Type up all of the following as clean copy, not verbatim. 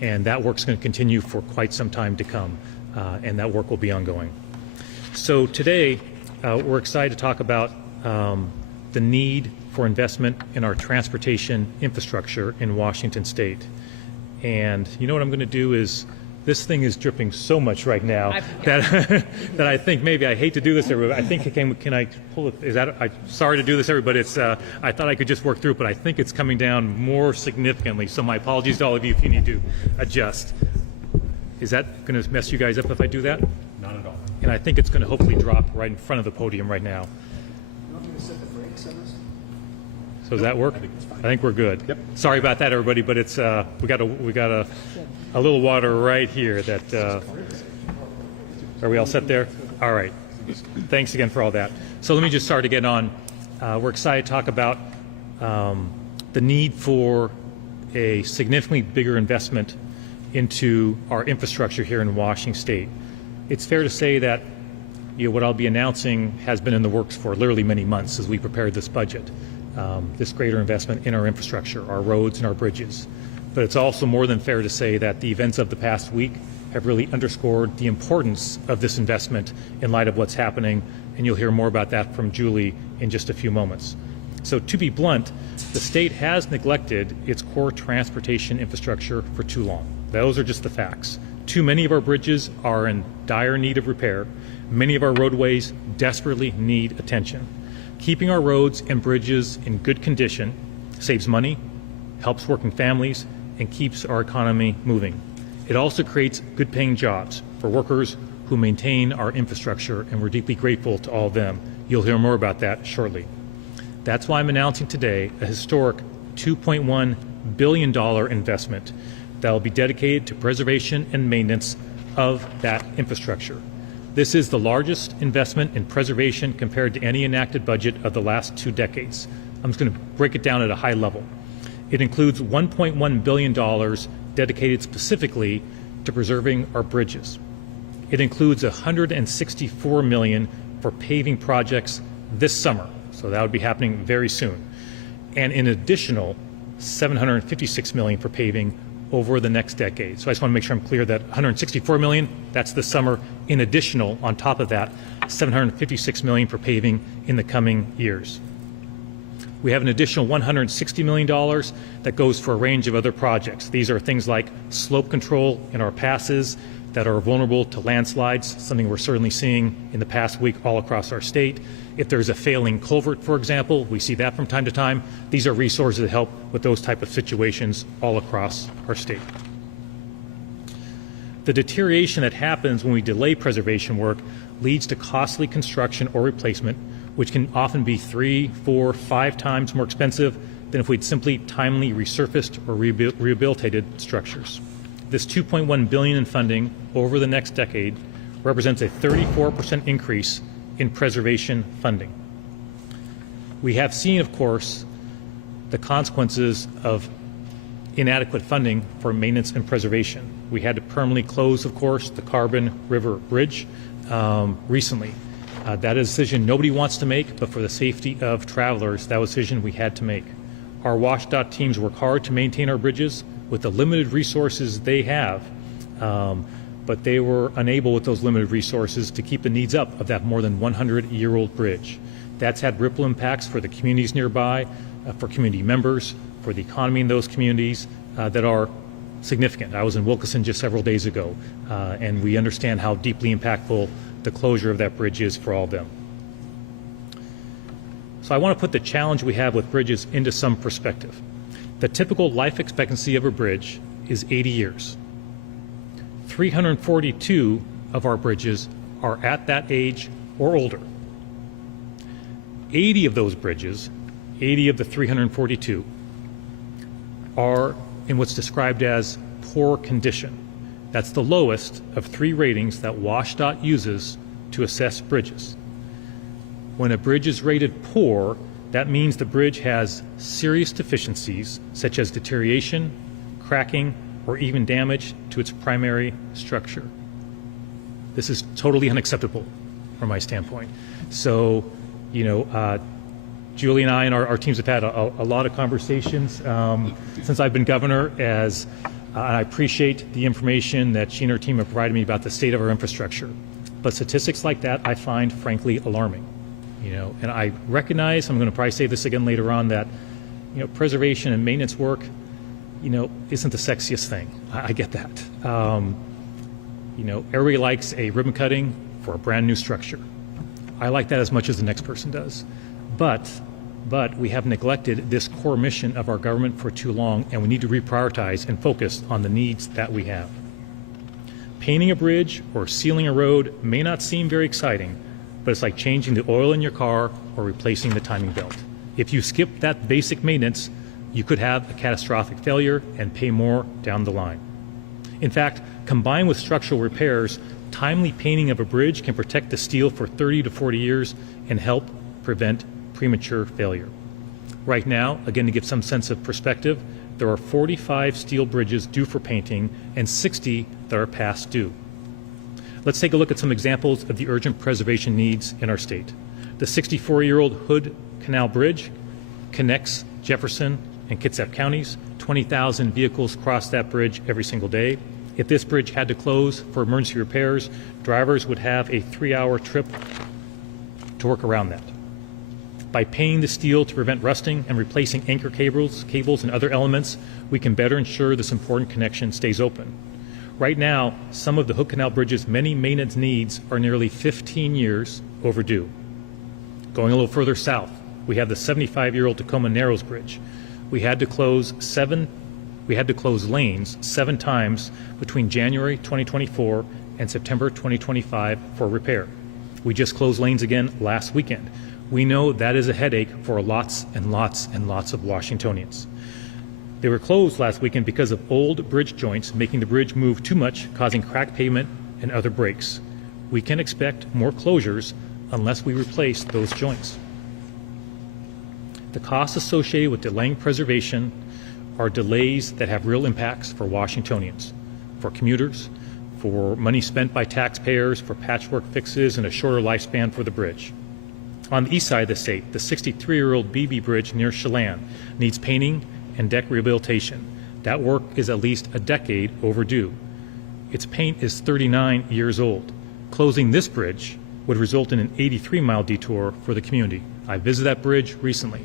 and that work's going to continue for quite some time to come, and that work will be ongoing. So today, we're excited to talk about the need for investment in our transportation infrastructure in Washington State. And you know what I'm going to do is, this thing is dripping so much right now that that I think maybe, I hate to do this, everybody. I think can I pull it? Is that? I'm sorry to do this, everybody. It's I thought I could just work through it, but I think it's coming down more significantly. So my apologies to all of you if you need to adjust. Is that going to mess you guys up if I do that? Not at all. And I think it's going to hopefully drop right in front of the podium right now. You want me to set the brakes on this? So does that work? I think we're good. Yep. Sorry about that, everybody, but it's we got a little water right here. That are we all set there? All right. Thanks again for all that. So let me just start again on. We're excited to talk about the need for a significantly bigger investment into our infrastructure here in Washington State. It's fair to say that what I'll be announcing has been in the works for literally many months as we prepared this budget. This greater investment in our infrastructure, our roads and our bridges. But it's also more than fair to say that the events of the past week have really underscored the importance of this investment in light of what's happening, and you'll hear more about that from Julie in just a few moments. So to be blunt, the state has neglected its core transportation infrastructure for too long. Those are just the facts. Too many of our bridges are in dire need of repair. Many of our roadways desperately need attention. Keeping our roads and bridges in good condition saves money, helps working families, and keeps our economy moving. It also creates good-paying jobs for workers who maintain our infrastructure, and we're deeply grateful to all of them. You'll hear more about that shortly. That's why I'm announcing today a historic $2.1 billion investment that will be dedicated to preservation and maintenance of that infrastructure. This is the largest investment in preservation compared to any enacted budget of the last 2 decades. I'm just going to break it down at a high level. It includes $1.1 billion dedicated specifically to preserving our bridges. It includes $164 million for paving projects this summer, so that would be happening very soon, and an additional $756 million for paving over the next decade. So I just want to make sure I'm clear that $164 million, that's this summer. In additional, on top of that, $756 million for paving in the coming years. We have an additional $160 million that goes for a range of other projects. These are things like slope control in our passes that are vulnerable to landslides, something we're certainly seeing in the past week all across our state. If there's a failing culvert, for example, we see that from time to time. These are resources that help with those type of situations all across our state. The deterioration that happens when we delay preservation work leads to costly construction or replacement, which can often be 3, 4, 5 times more expensive than if we'd simply timely resurfaced or rehabilitated structures. This $2.1 billion in funding over the next decade represents a 34% increase in preservation funding. We have seen, of course, the consequences of inadequate funding for maintenance and preservation. We had to permanently close, of course, the Carbon River Bridge recently. That is a decision nobody wants to make, but for the safety of travelers, that was a decision we had to make. Our WashDOT teams work hard to maintain our bridges with the limited resources they have, but they were unable with those limited resources to keep the needs up of that more than 100-year-old bridge. That's had ripple impacts for the communities nearby, for community members, for the economy in those communities that are significant. I was in Wilkeson just several days ago, and we understand how deeply impactful the closure of that bridge is for all of them. So I want to put the challenge we have with bridges into some perspective. The typical life expectancy of a bridge is 80 years. 342 of our bridges are at that age or older. 80 of those bridges, 80 of the 342, are in what's described as poor condition. That's the lowest of 3 ratings that WashDOT uses to assess bridges. When a bridge is rated poor, that means the bridge has serious deficiencies such as deterioration, cracking, or even damage to its primary structure. This is totally unacceptable from my standpoint. So, Julie and I and our teams have had a lot of conversations since I've been governor as I appreciate the information that she and her team have provided me about the state of our infrastructure. But statistics like that I find frankly alarming. And I recognize, I'm going to probably say this again later on, that preservation and maintenance work isn't the sexiest thing. I get that. Everybody likes a ribbon cutting for a brand new structure. I like that as much as the next person does. But we have neglected this core mission of our government for too long, and we need to reprioritize and focus on the needs that we have. Painting a bridge or sealing a road may not seem very exciting, but it's like changing the oil in your car or replacing the timing belt. If you skip that basic maintenance, you could have a catastrophic failure and pay more down the line. In fact, combined with structural repairs, timely painting of a bridge can protect the steel for 30 to 40 years and help prevent premature failure. Right now, again, to give some sense of perspective, there are 45 steel bridges due for painting and 60 that are past due. Let's take a look at some examples of the urgent preservation needs in our state. The 64-year-old Hood Canal Bridge connects Jefferson and Kitsap counties. 20,000 vehicles cross that bridge every single day. If this bridge had to close for emergency repairs, drivers would have a 3-hour trip to work around that. By painting the steel to prevent rusting and replacing anchor cables and other elements, we can better ensure this important connection stays open. Right now, some of the Hood Canal Bridge's many maintenance needs are nearly 15 years overdue. Going a little further south, we have the 75-year-old Tacoma Narrows Bridge. We had to close lanes 7 times between January 2024 and September 2025 for repair. We just closed lanes again last weekend. We know that is a headache for lots and lots and lots of Washingtonians. They were closed last weekend because of old bridge joints making the bridge move too much, causing cracked pavement and other breaks. We can expect more closures unless we replace those joints. The costs associated with delaying preservation are delays that have real impacts for Washingtonians, for commuters, for money spent by taxpayers, for patchwork fixes, and a shorter lifespan for the bridge. On the east side of the state, the 63-year-old BB Bridge near Chelan needs painting and deck rehabilitation. That work is at least a decade overdue. Its paint is 39 years old. Closing this bridge would result in an 83-mile detour for the community. I visited that bridge recently.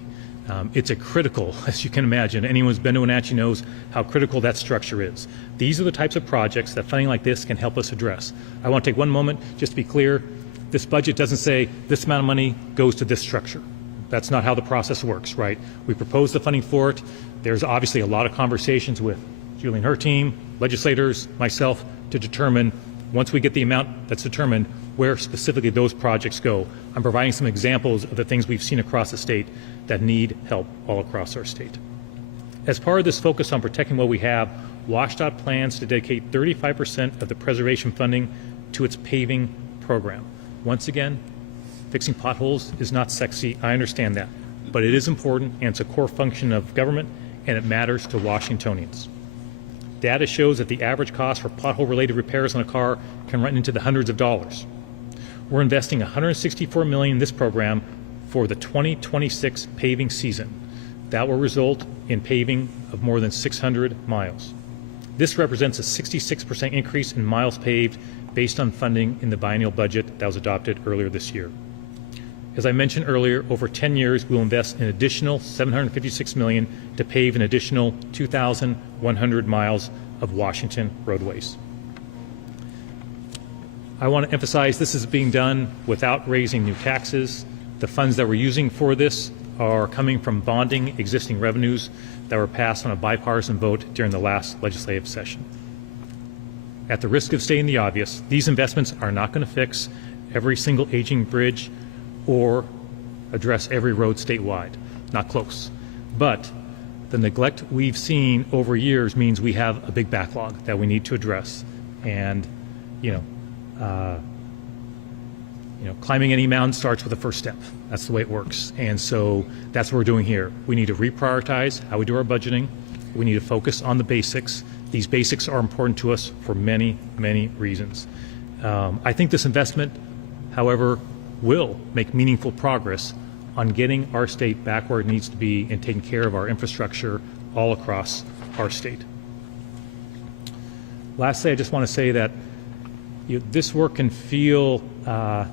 It's a critical, as you can imagine, anyone who's been to Wenatchee knows how critical that structure is. These are the types of projects that funding like this can help us address. I want to take one moment just to be clear. This budget doesn't say this amount of money goes to this structure. That's not how the process works, right? We propose the funding for it. There's obviously a lot of conversations with Julie and her team, legislators, myself, to determine, once we get the amount that's determined, where specifically those projects go. I'm providing some examples of the things we've seen across the state that need help all across our state. As part of this focus on protecting what we have, WashDOT plans to dedicate 35% of the preservation funding to its paving program. Once again, fixing potholes is not sexy, I understand that, but it is important and it's a core function of government and it matters to Washingtonians. Data shows that the average cost for pothole-related repairs on a car can run into the hundreds of dollars. We're investing $164 million in this program for the 2026 paving season. That will result in paving of more than 600 miles. This represents a 66% increase in miles paved based on funding in the biennial budget that was adopted earlier this year. As I mentioned earlier, over 10 years, we will invest an additional $756 million to pave an additional 2,100 miles of Washington roadways. I want to emphasize this is being done without raising new taxes. The funds that we're using for this are coming from bonding existing revenues that were passed on a bipartisan vote during the last legislative session. At the risk of stating the obvious, these investments are not going to fix every single aging bridge or address every road statewide. Not close. But the neglect we've seen over years means we have a big backlog that we need to address. And, climbing any mountain starts with the first step. That's the way it works. And so that's what we're doing here. We need to reprioritize how we do our budgeting. We need to focus on the basics. These basics are important to us for many, many reasons. I think this investment, however, will make meaningful progress on getting our state back where it needs to be and taking care of our infrastructure all across our state. lastly, I just want to say that this work can feel, I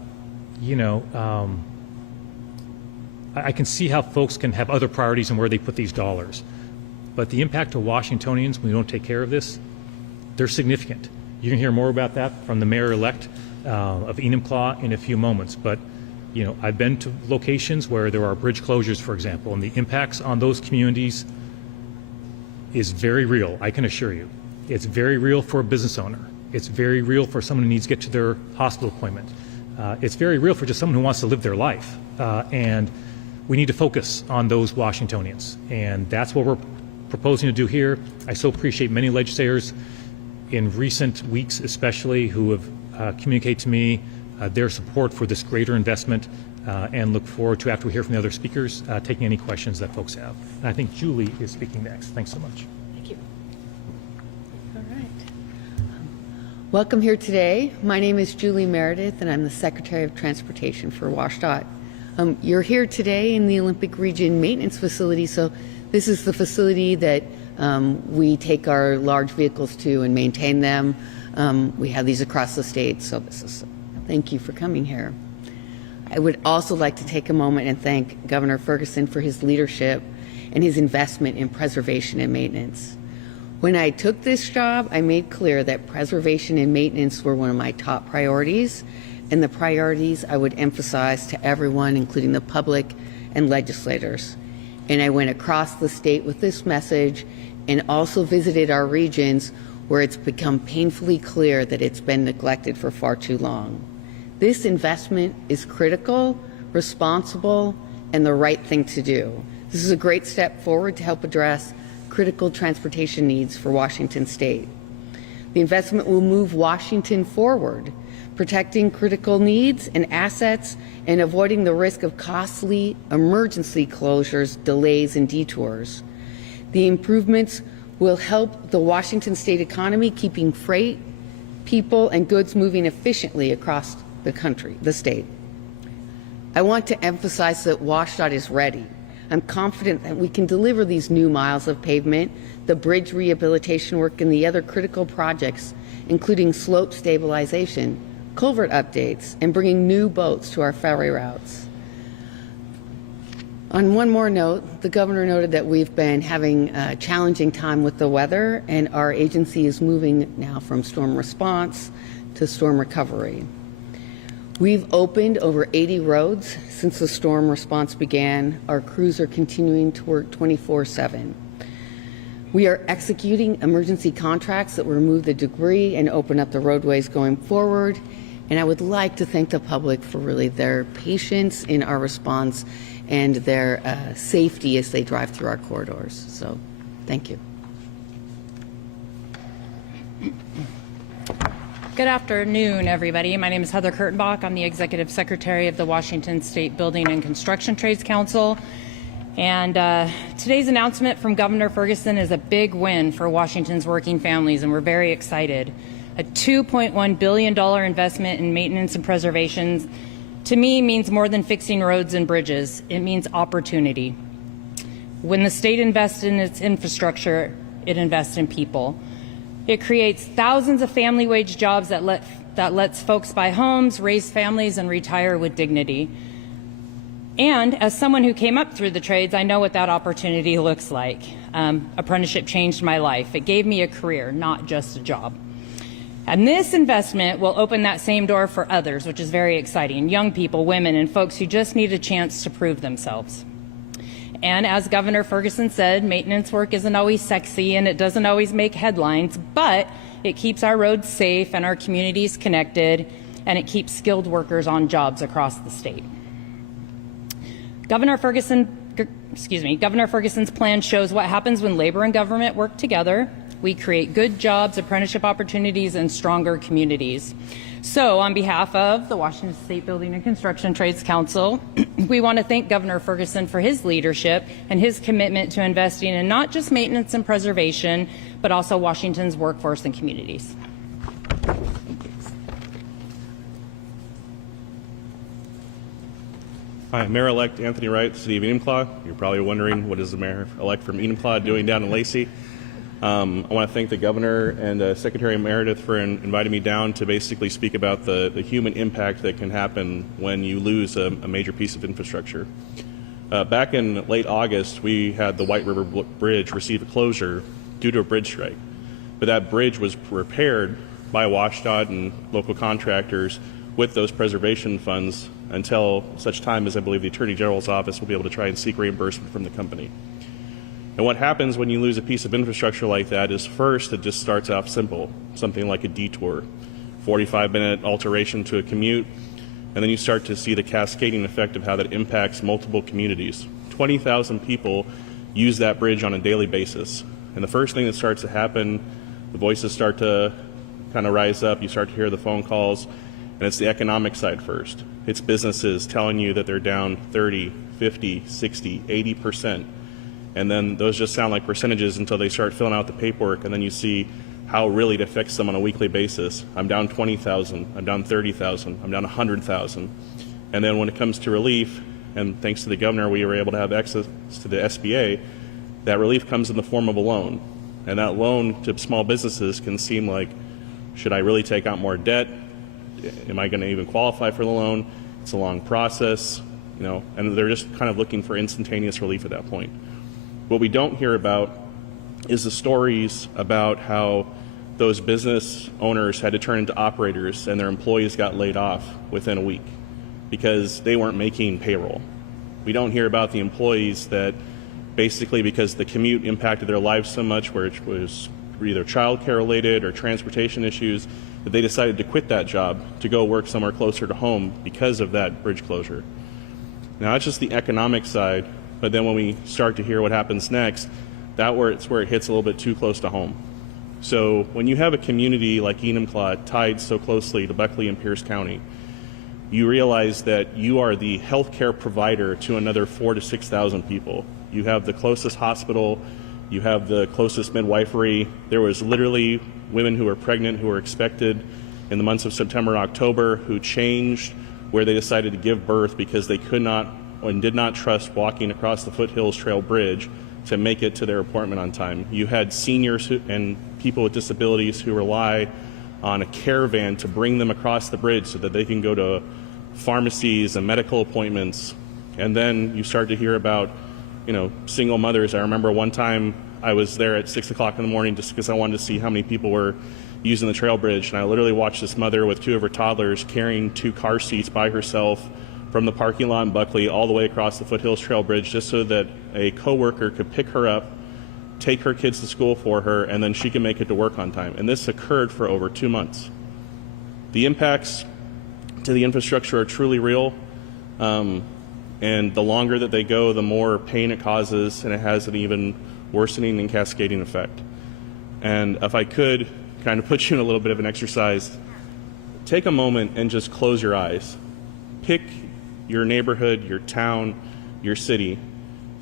can see how folks can have other priorities and where they put these dollars. But the impact to Washingtonians when we don't take care of this, they're significant. You can hear more about that from the mayor-elect of Enumclaw in a few moments. But, I've been to locations where there are bridge closures, for example, and the impacts on those communities is very real, I can assure you. It's very real for a business owner. It's very real for someone who needs to get to their hospital appointment. It's very real for just someone who wants to live their life. And we need to focus on those Washingtonians. And that's what we're proposing to do here. I so appreciate many legislators in recent weeks especially who have communicated to me their support for this greater investment and look forward to, after we hear from the other speakers, taking any questions that folks have. And I think Julie is speaking next. Thanks so much. Thank you. All right. Welcome here today. My name is Julie Meredith, and I'm the Secretary of Transportation for WashDOT. You're here today in the Olympic Region Maintenance Facility, so this is the facility that we take our large vehicles to and maintain them. We have these across the state, so thank you for coming here. I would also like to take a moment and thank Governor Ferguson for his leadership and his investment in preservation and maintenance. When I took this job, I made clear that preservation and maintenance were one of my top priorities, and the priorities I would emphasize to everyone, including the public and legislators. And I went across the state with this message and also visited our regions where it's become painfully clear that it's been neglected for far too long. This investment is critical, responsible, and the right thing to do. This is a great step forward to help address critical transportation needs for Washington State. The investment will move Washington forward, protecting critical needs and assets and avoiding the risk of costly emergency closures, delays, and detours. The improvements will help the Washington State economy, keeping freight, people, and goods moving efficiently across the state. I want to emphasize that WashDOT is ready. I'm confident that we can deliver these new miles of pavement, the bridge rehabilitation work, and the other critical projects, including slope stabilization, culvert updates, and bringing new boats to our ferry routes. On one more note, the governor noted that we've been having a challenging time with the weather, and our agency is moving now from storm response to storm recovery. We've opened over 80 roads since the storm response began. Our crews are continuing to work 24/7. We are executing emergency contracts that will remove the debris and open up the roadways going forward. And I would like to thank the public for really their patience in our response and their safety as they drive through our corridors. So, thank you. Good afternoon, everybody. My name is Heather Kurtenbach. I'm the Executive Secretary of the Washington State Building and Construction Trades Council. And today's announcement from Governor Ferguson is a big win for Washington's working families, and we're very excited. A $2.1 billion investment in maintenance and preservation, to me, means more than fixing roads and bridges. It means opportunity. When the state invests in its infrastructure, it invests in people. It creates thousands of family wage jobs that lets folks buy homes, raise families, and retire with dignity. And as someone who came up through the trades, I know what that opportunity looks like. Apprenticeship changed my life. It gave me a career, not just a job. And this investment will open that same door for others, which is very exciting. Young people, women, and folks who just need a chance to prove themselves. And as Governor Ferguson said, maintenance work isn't always sexy and it doesn't always make headlines, but it keeps our roads safe and our communities connected, and it keeps skilled workers on jobs across the state. Governor Ferguson's plan shows what happens when labor and government work together. We create good jobs, apprenticeship opportunities, and stronger communities. So on behalf of the Washington State Building and Construction Trades Council, we want to thank Governor Ferguson for his leadership and his commitment to investing in not just maintenance and preservation, but also Washington's workforce and communities. Hi, Mayor-elect Anthony Wright, the City of Enumclaw. You're probably wondering, what is the Mayor-elect from Enumclaw doing down in Lacey? I want to thank the governor and Secretary Meredith for inviting me down to basically speak about the human impact that can happen when you lose a major piece of infrastructure. Back in late August, we had the White River Bridge receive a closure due to a bridge strike. But that bridge was repaired by WashDOT and local contractors with those preservation funds until such time as I believe the Attorney General's office will be able to try and seek reimbursement from the company. And what happens when you lose a piece of infrastructure like that is, first, it just starts off simple, something like a detour, 45-minute alteration to a commute, and then you start to see the cascading effect of how that impacts multiple communities. 20,000 people use that bridge on a daily basis. And the first thing that starts to happen, the voices start to kind of rise up, you start to hear the phone calls, and it's the economic side first. It's businesses telling you that they're down 30, 50, 60, 80%. And then those just sound like percentages until they start filling out the paperwork, and then you see how really it affects them on a weekly basis. I'm down 20,000, I'm down 30,000, I'm down 100,000. And then when it comes to relief, and thanks to the governor, we were able to have access to the SBA, that relief comes in the form of a loan. And that loan to small businesses can seem like, should I really take out more debt? Am I going to even qualify for the loan? It's a long process, and they're just kind of looking for instantaneous relief at that point. What we don't hear about is the stories about how those business owners had to turn into operators and their employees got laid off within a week because they weren't making payroll. We don't hear about the employees that basically, because the commute impacted their lives so much, where it was either childcare related or transportation issues, that they decided to quit that job to go work somewhere closer to home because of that bridge closure. Now, that's just the economic side, but then when we start to hear what happens next, it's where it hits a little bit too close to home. So when you have a community like Enumclaw tied so closely to Buckley and Pierce County, you realize that you are the healthcare provider to another 4,000 to 6,000 people. You have the closest hospital, you have the closest midwifery. There was literally women who were pregnant, who were expected in the months of September and October, who changed where they decided to give birth because they could not and did not trust walking across the Foothills Trail Bridge to make it to their appointment on time. You had seniors and people with disabilities who rely on a caravan to bring them across the bridge so that they can go to pharmacies and medical appointments. And then you start to hear about, single mothers. I remember one time I was there at 6 o'clock in the morning just because I wanted to see how many people were using the trail bridge. And I literally watched this mother with 2 of her toddlers carrying 2 car seats by herself from the parking lot in Buckley all the way across the Foothills Trail Bridge just so that a coworker could pick her up, take her kids to school for her, and then she can make it to work on time. And this occurred for over 2 months. The impacts to the infrastructure are truly real, and the longer that they go, the more pain it causes, and it has an even worsening and cascading effect. And if I could kind of put you in a little bit of an exercise, take a moment and just close your eyes. Pick your neighborhood, your town, your city.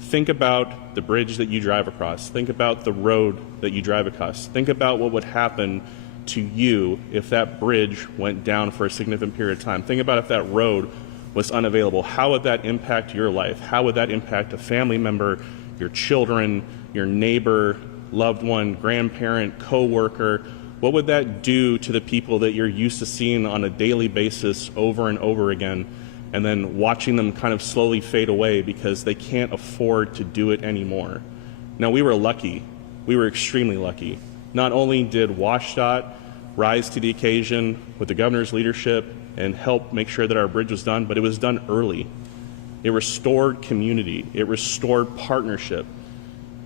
Think about the bridge that you drive across. Think about the road that you drive across. Think about what would happen to you if that bridge went down for a significant period of time. Think about if that road was unavailable. How would that impact your life? How would that impact a family member, your children, your neighbor, loved one, grandparent, coworker? What would that do to the people that you're used to seeing on a daily basis over and over again, and then watching them kind of slowly fade away because they can't afford to do it anymore? Now, we were lucky. We were extremely lucky. Not only did WashDOT rise to the occasion with the governor's leadership and help make sure that our bridge was done, but it was done early. It restored community. It restored partnership.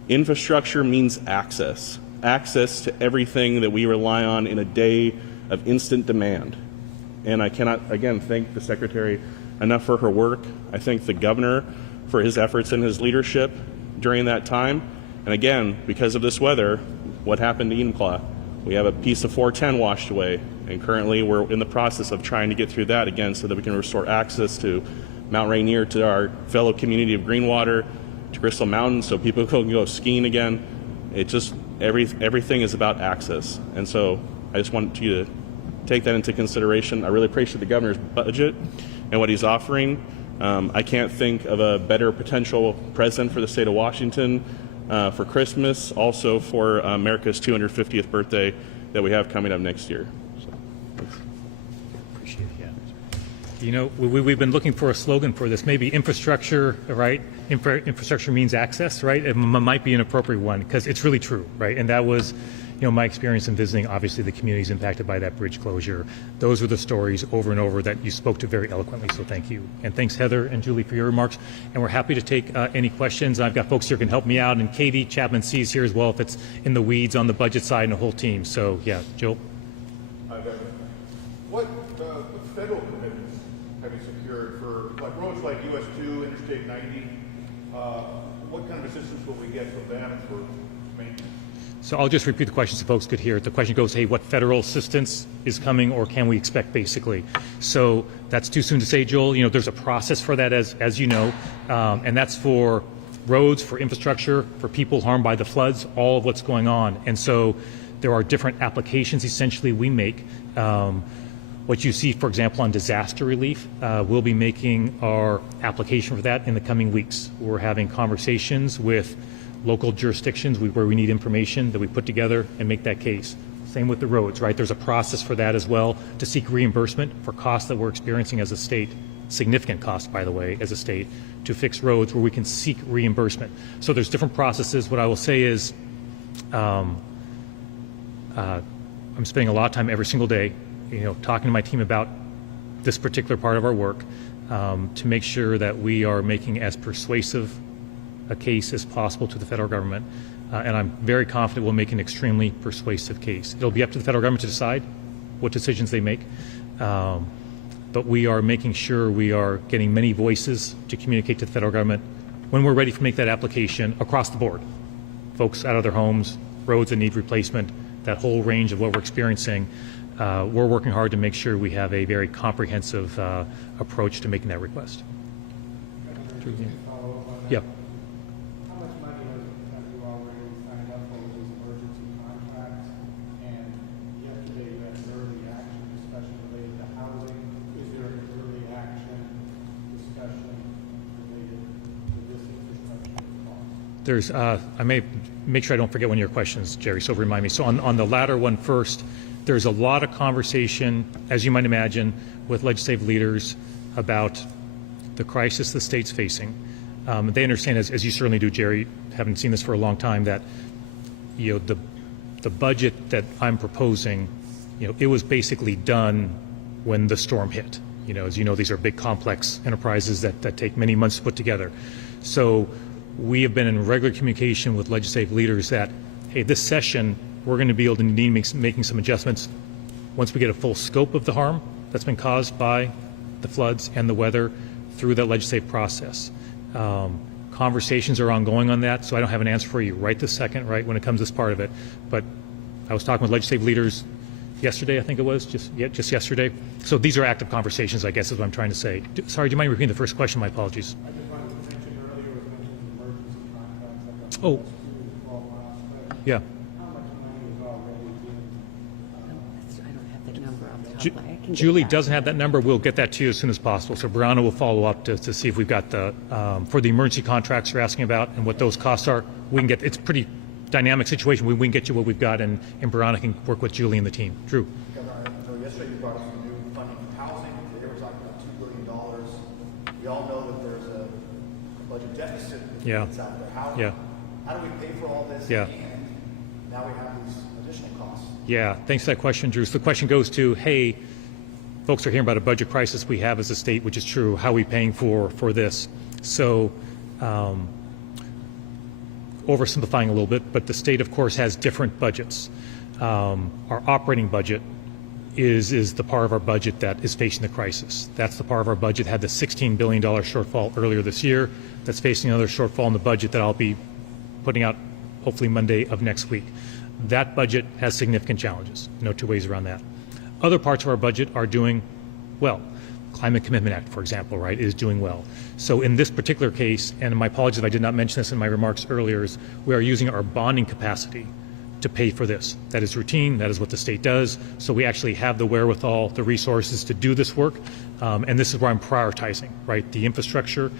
Infrastructure means access. Access to everything that we rely on in a day of instant demand. And I cannot, again, thank the Secretary enough for her work. I thank the governor for his efforts and his leadership during that time. And again, because of this weather, what happened to Enumclaw? We have a piece of 410 washed away, and currently we're in the process of trying to get through that again so that we can restore access to Mount Rainier, to our fellow community of Greenwater, to Crystal Mountain so people can go skiing again. It just, everything is about access. And so I just want you to take that into consideration. I really appreciate the governor's budget and what he's offering. I can't think of a better potential president for the state of Washington for Christmas, also for America's 250th birthday that we have coming up next year. So, thanks. Appreciate it, yeah. You know, we've been looking for a slogan for this, maybe infrastructure, right? Infrastructure means access, right? It might be an appropriate one because it's really true, right? And that was, you know, my experience in visiting, obviously, the communities impacted by that bridge closure. Those were the stories over and over that you spoke to very eloquently, so thank you. And thanks, Heather and Julie, for your remarks. And we're happy to take any questions. I've got folks here who can help me out, and Katie Chapman C's here as well if it's in the weeds on the budget side and the whole team. So, yeah, Joe. What federal commitments have you secured for like roads like US 2, Interstate 90? What kind of assistance will we get from them for maintenance? So I'll just repeat the question so folks could hear it. The question goes, hey, what federal assistance is coming or can we expect, basically? So that's too soon to say, Joel. You know, there's a process for that, as you know, and that's for roads, for infrastructure, for people harmed by the floods, all of what's going on. And so there are different applications, essentially, we make. What you see, for example, on disaster relief, we'll be making our application for that in the coming weeks. We're having conversations with local jurisdictions where we need information that we put together and make that case. Same with the roads, right? There's a process for that as well, to seek reimbursement for costs that we're experiencing as a state, significant costs, by the way, as a state, to fix roads where we can seek reimbursement. So there's different processes. What I will say is I'm spending a lot of time every single day, you know, talking to my team about this particular part of our work to make sure that we are making as persuasive a case as possible to the federal government. And I'm very confident we'll make an extremely persuasive case. It'll be up to the federal government to decide what decisions they make. But we are making sure we are getting many voices to communicate to the federal government when we're ready to make that application across the board. Folks out of their homes, roads that need replacement, that whole range of what we're experiencing. We're working hard to make sure we have a very comprehensive approach to making that request. Yeah. How much money have you already signed up for these emergency contracts? And yesterday you had an early action discussion related to housing. Is there an early action discussion related to this infrastructure cost? There's, I may make sure I don't forget one of your questions, Jerry, so remind me. So on the latter one first, there's a lot of conversation, as you might imagine, with legislative leaders about the crisis the state's facing. They understand, as you certainly do, Jerry, having seen this for a long time, that, you know, the budget that I'm proposing, you know, it was basically done when the storm hit. You know, as you know, these are big, complex enterprises that take many months to put together. So we have been in regular communication with legislative leaders that, hey, this session, we're going to be able to need making some adjustments once we get a full scope of the harm that's been caused by the floods and the weather through that legislative process. Conversations are ongoing on that, so I don't have an answer for you right this second, right, when it comes to this part of it. But I was talking with legislative leaders yesterday, I think it was, just yesterday. So these are active conversations, I guess, is what I'm trying to say. Sorry, do you mind repeating the first question? My apologies. I just wanted to mention earlier, was mentioned emergency contracts. Like Oh, 12 miles. yeah. How much money is already being I don't have that number off the top of my head. I can get Julie that. doesn't have that number. We'll get that to you as soon as possible. So Brianna will follow up to see if we've got the, for the emergency contracts you're asking about and what those costs are. We can get, it's a pretty dynamic situation. We can get you what we've got, and Brianna can work with Julie and the team. Drew. Governor, so yesterday you brought us some new funding for housing. Today we're talking about $2 billion. We all know that there's a budget deficit that's out there. How do we pay for all this? Yeah. And now we have these additional costs. Yeah, thanks for that question, Drew. So the question goes to, hey, folks are hearing about a budget crisis we have as a state, which is true. How are we paying for this? So oversimplifying a little bit, but the state, of course, has different budgets. Our operating budget is the part of our budget that is facing the crisis. That's the part of our budget had the $16 billion shortfall earlier this year. That's facing another shortfall in the budget that I'll be putting out hopefully Monday of next week. That budget has significant challenges. No two ways around that. Other parts of our budget are doing well. Climate Commitment Act, for example, right, is doing well. So in this particular case, and my apologies if I did not mention this in my remarks earlier, is we are using our bonding capacity to pay for this. That is routine. That is what the state does. So we actually have the wherewithal, the resources to do this work. And this is where I'm prioritizing, right, the infrastructure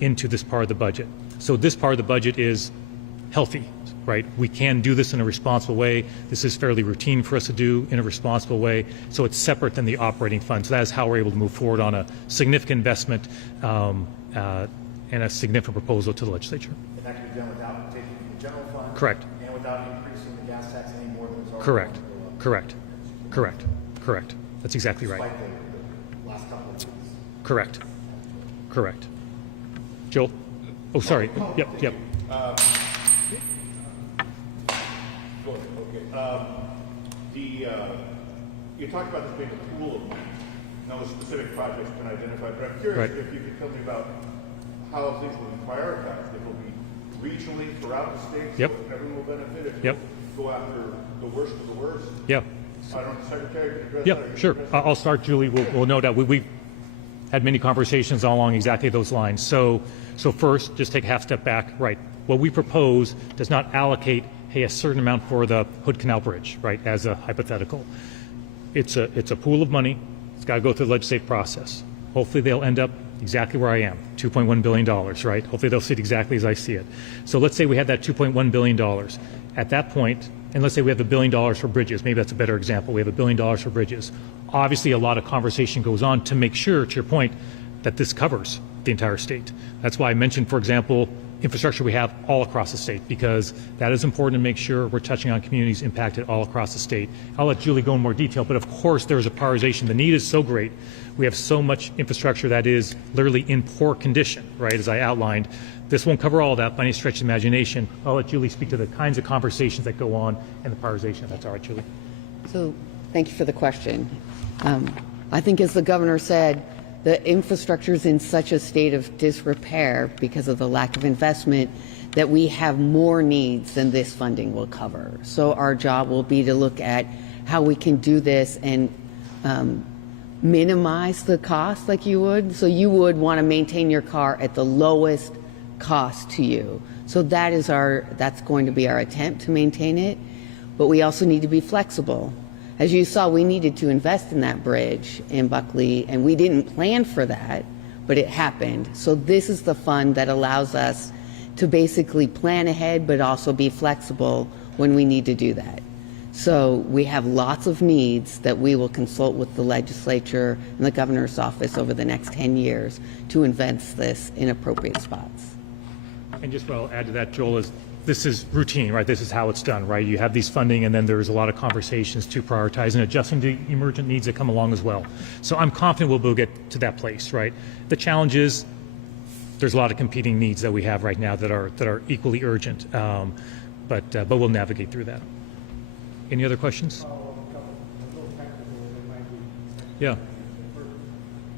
into this part of the budget. So this part of the budget is healthy, right? We can do this in a responsible way. This is fairly routine for us to do in a responsible way. So it's separate than the operating fund. So that is how we're able to move forward on a significant investment and a significant proposal to the legislature. And that can be done without taking from the general fund? Correct. And without increasing the gas tax any more than it's already Correct. going to go up, Correct. Correct. Correct. That's exactly right. despite the last couple of years. Correct. Correct. Joel? Oh, sorry. Yep, yep. Go ahead, okay. You talked about this being a pool of money. Now, the specific projects have been identified, but I'm curious Right. if you could tell me about how things will be prioritized. If it will be regionally throughout the state, Yep. so everyone will benefit. If Yep. you'll go after the worst of the worst. Yeah. I don't know, the Secretary can address Yeah, that. or you sure. can address I'll start, Julie. We'll know that. We've had many conversations all along exactly those lines. So first, just take a half step back. Right. What we propose does not allocate, hey, a certain amount for the Hood Canal Bridge, right, as a hypothetical. It's a pool of money. It's got to go through the legislative process. Hopefully they'll end up exactly where I am, $2.1 billion, right? Hopefully they'll see it exactly as I see it. So let's say we have that $2.1 billion. At that point, and let's say we have $1 billion for bridges. Maybe that's a better example. We have $1 billion for bridges. Obviously, a lot of conversation goes on to make sure, to your point, that this covers the entire state. That's why I mentioned, for example, infrastructure we have all across the state, because that is important to make sure we're touching on communities impacted all across the state. I'll let Julie go in more detail, but of course there's a prioritization. The need is so great. We have so much infrastructure that is literally in poor condition, right, as I outlined. This won't cover all of that by any stretch of imagination. I'll let Julie speak to the kinds of conversations that go on and the prioritization. That's all right, Julie. So thank you for the question. I think as the governor said, the infrastructure is in such a state of disrepair because of the lack of investment that we have more needs than this funding will cover. So our job will be to look at how we can do this and minimize the cost like you would. So you would want to maintain your car at the lowest cost to you. So that's going to be our attempt to maintain it. But we also need to be flexible. As you saw, we needed to invest in that bridge in Buckley, and we didn't plan for that, but it happened. So this is the fund that allows us to basically plan ahead, but also be flexible when we need to do that. So we have lots of needs that we will consult with the legislature and the governor's office over the next 10 years to invest this in appropriate spots. And just what I'll add to that, Joel, is this is routine, right? This is how it's done, right? You have these funding, and then there's a lot of conversations to prioritize and adjusting to emergent needs that come along as well. So I'm confident we'll be able to get to that place, right? The challenge is there's a lot of competing needs that we have right now that are equally urgent, but we'll navigate through that. Any other questions? A little technical, it might be. Yeah.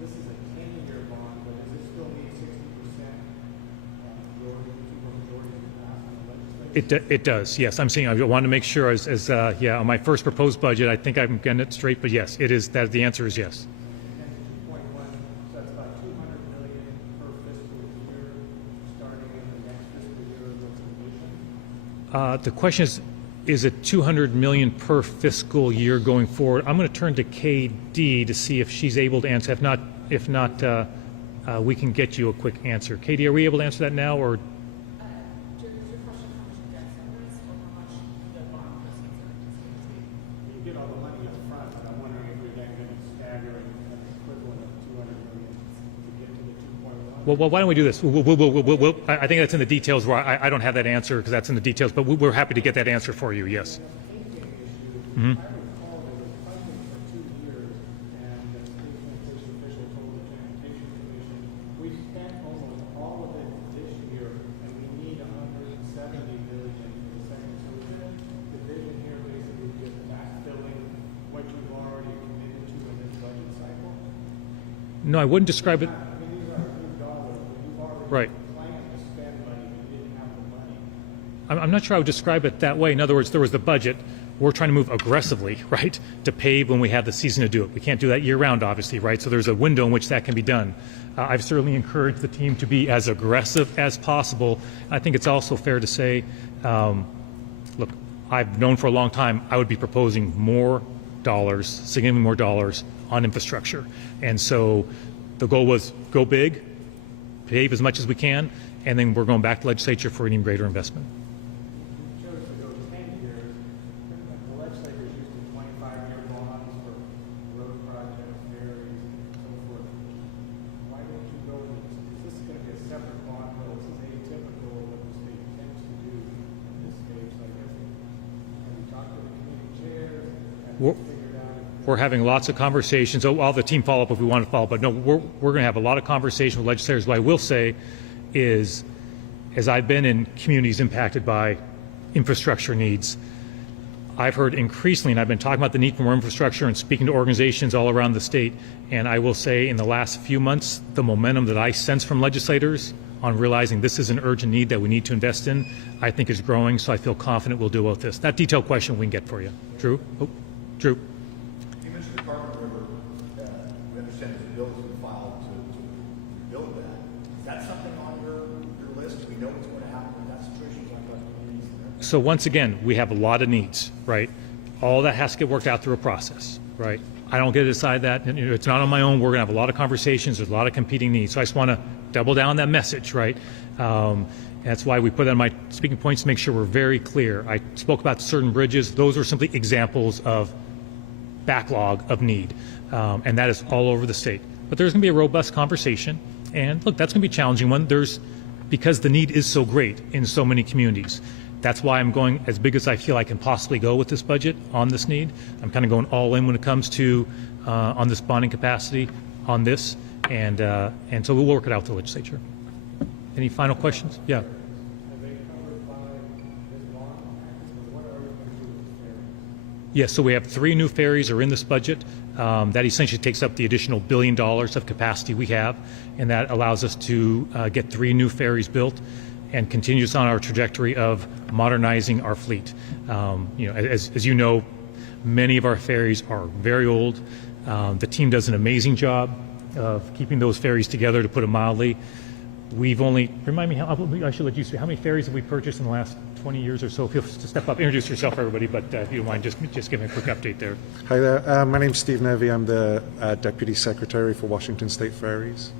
This is a 10-year bond, but does it still need 60% majority to pass on the legislature? It does, yes. I'm saying I want to make sure on my first proposed budget, I think I'm getting it straight, but yes, it is, that the answer is yes. And 2.1, so that's about $200 million per fiscal year, starting in the next fiscal year of implementation. The question is it 200 million per fiscal year going forward? I'm going to turn to KD to see if she's able to answer. If not, we can get you a quick answer. KD, are we able to answer that now, or? You get all the money up front, but I'm wondering if we're then going to stagger it at the equivalent of 200 million to get to the 2.1. Well, why don't we do this? I think that's in the details where I don't have that answer because that's in the details, but we're happy to get that answer for you, yes. I recall there was funding for 2 years, and the state transportation official told the transportation commission, we spent almost all of it this year, and we need 170 million for the second. So is there a division here basically just backfilling what you've already committed to in this budget cycle? No, I wouldn't describe it. I mean, these are new dollars, but you've already Right. planned to spend money, but you didn't have the money. I'm not sure I would describe it that way. In other words, there was the budget. We're trying to move aggressively, right, to pave when we have the season to do it. We can't do that year-round, obviously, right? So there's a window in which that can be done. I've certainly encouraged the team to be as aggressive as possible. I think it's also fair to say, look, I've known for a long time I would be proposing more dollars, significantly more dollars on infrastructure. And so the goal was go big, pave as much as we can, and then we're going back to legislature for an even greater investment. We're having lots of conversations. Oh, all the team follow up if we want to follow up. But no, we're going to have a lot of conversation with legislators. What I will say is, as I've been in communities impacted by infrastructure needs, I've heard increasingly, and I've been talking about the need for more infrastructure and speaking to organizations all around the state, and I will say in the last few months, the momentum that I sense from legislators on realizing this is an urgent need that we need to invest in, I think is growing, so I feel confident we'll deal with this. That detailed question we can get for you. Drew? Oh, Drew? You mentioned the Carbon River. We understand there's a bill that's been filed to build that. Is that something on your list? Do we know what's going to happen in that situation? Talk about communities there. So once again, we have a lot of needs, right? All that has to get worked out through a process, right? I don't get to decide that. And, it's not on my own. We're going to have a lot of conversations. There's a lot of competing needs. So I just want to double down on that message, right? That's why we put on my speaking points to make sure we're very clear. I spoke about certain bridges. Those are simply examples of backlog of need. And that is all over the state. But there's going to be a robust conversation. And look, that's going to be a challenging one. Because the need is so great in so many communities. That's why I'm going as big as I feel I can possibly go with this budget on this need. I'm kind of going all in when it comes to on this bonding capacity on this, and so we'll work it out with the legislature. Any final questions? Yeah. Yes, so we have 3 new ferries are in this budget. That essentially takes up the additional $1 billion of capacity we have, and that allows us to get 3 new ferries built and continues on our trajectory of modernizing our fleet. As you know, many of our ferries are very old. The team does an amazing job of keeping those ferries together, to put it mildly. We've only, remind me, I should let you see, how many ferries have we purchased in the last 20 years or so? Feel free to step up, introduce yourself, everybody, but if you don't mind, just give me a quick update there. Hi there. My name's Steve Nevy. I'm the Deputy Secretary for Washington State Ferries.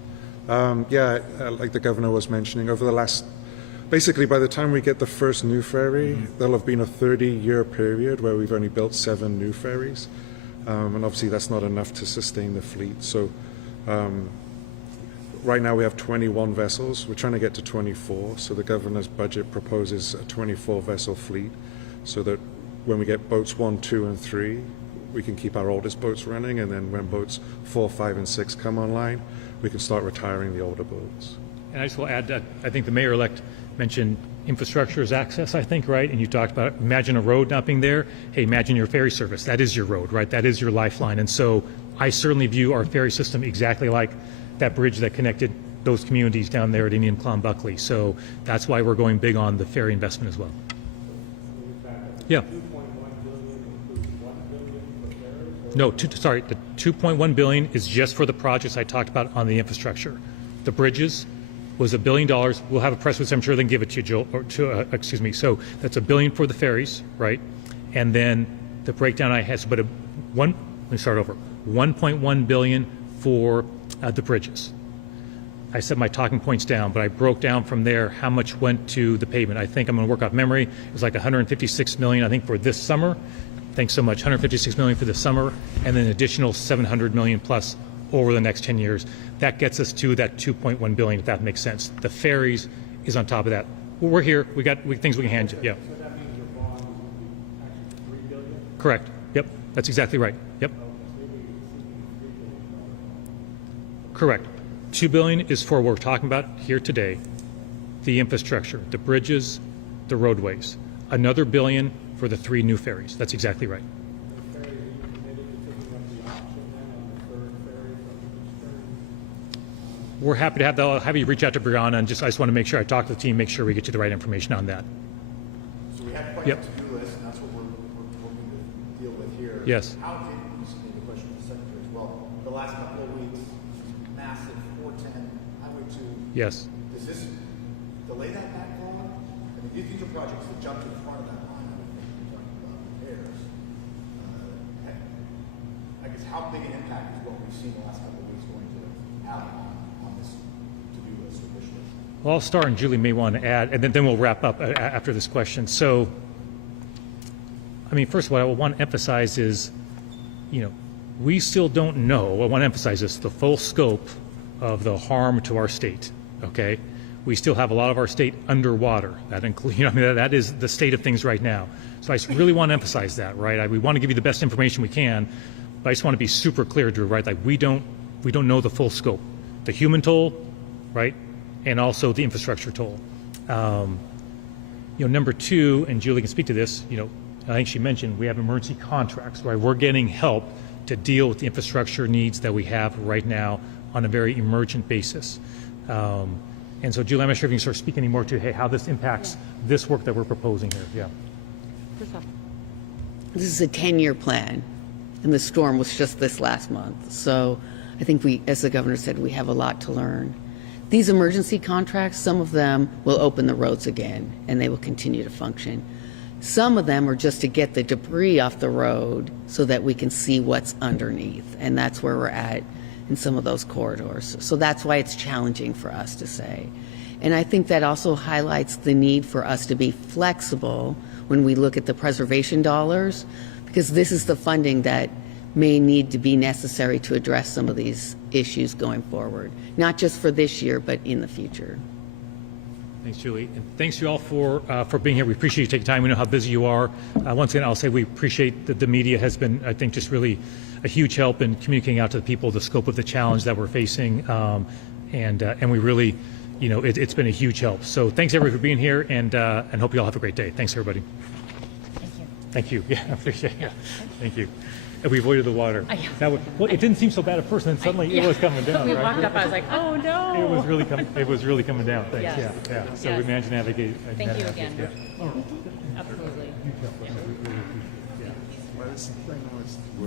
Like the governor was mentioning, over the last, basically by the time we get the first new ferry, there'll have been a 30-year period where we've only built 7 new ferries. And obviously that's not enough to sustain the fleet. So right now we have 21 vessels. We're trying to get to 24. So the governor's budget proposes a 24-vessel fleet so that when we get boats 1, 2, and 3, we can keep our oldest boats running. And then when boats 4, 5, and 6 come online, we can start retiring the older boats. And I just will add that I think the mayor-elect mentioned infrastructure as access, I think, right? And you talked about, imagine a road not being there. Hey, imagine your ferry service. That is your road, right? That is your lifeline. And so I certainly view our ferry system exactly like that bridge that connected those communities down there at Indian Clown Buckley. So that's why we're going big on the ferry investment as well. Yeah. No, the $2.1 billion is just for the projects I talked about on the infrastructure. The bridges was $1 billion. We'll have a press release. I'm sure they can give it to you, Joel. Or to, excuse me. So that's $1 billion for the ferries, right? And then the breakdown I had. But let me start over. $1.1 billion for the bridges. I set my talking points down, but I broke down from there how much went to the pavement. I think I'm going to work off memory. It was like $156 million, I think, for this summer. Thanks so much. $156 million for this summer, and then an additional $700 million plus over the next 10 years. That gets us to that $2.1 billion, if that makes sense. The ferries is on top of that. We're here. We got things we can hand you. Yeah. So that means your bond will be actually $3 billion? Correct. Yep. That's exactly right. Yep. Correct. $2 billion is for what we're talking about here today, the infrastructure, the bridges, the roadways. Another $1 billion for the 3 new ferries. That's exactly right. We're happy to have that. I'll have you reach out to Brianna, and I just want to make sure I talk to the team, make sure we get you the right information on that. So we had quite a to-do list, and that's what we're going to deal with here. Yes. How did, this is maybe a question for the Secretary as well, the last couple of weeks, massive 410 Highway 2. Yes. Does this delay that backlog? I mean, these are projects that jumped in front of that line. I would think you're talking about repairs. I guess how big an impact is what we've seen the last couple of weeks going to have on this to-do list or wish list? Well, I'll start, and Julie may want to add, and then we'll wrap up after this question. So, I mean, first of all, what I want to emphasize is, we still don't know, I want to emphasize this, the full scope of the harm to our state, okay? We still have a lot of our state underwater. That includes, that is the state of things right now. So I really want to emphasize that, right? We want to give you the best information we can, but I just want to be super clear, Drew, right? Like we don't know the full scope, the human toll, right, and also the infrastructure toll. Number two, and Julie can speak to this. I think she mentioned we have emergency contracts, right? We're getting help to deal with the infrastructure needs that we have right now on a very emergent basis. And so, Julie, I'm not sure if you can sort of speak any more to how this impacts this work that we're proposing here. Yeah. This is a 10-year plan, and the storm was just this last month. So I think we, as the governor said, we have a lot to learn. These emergency contracts, some of them will open the roads again, and they will continue to function. Some of them are just to get the debris off the road so that we can see what's underneath, and that's where we're at in some of those corridors. So that's why it's challenging for us to say. And I think that also highlights the need for us to be flexible when we look at the preservation dollars, because this is the funding that may need to be necessary to address some of these issues going forward, not just for this year, but in the future. Thanks, Julie. And thanks you all for being here. We appreciate you taking time. We know how busy you are. Once again, I'll say we appreciate that the media has been, I think, just really a huge help in communicating out to the people the scope of the challenge that we're facing. And we really, it's been a huge help. So thanks everybody for being here, and hope you all have a great day. Thanks, everybody. Thank you. Thank you. Yeah, I appreciate it. Yeah. Thank you. And we avoided the water. Well, it didn't seem so bad at first, and then suddenly it was coming down. We right? walked up, I was like, oh no. It was really coming down. Thanks. Yes. Yeah. So Yes. we managed to navigate. Thank you again. Yeah. Absolutely. Huge help. We really appreciate it. Yeah.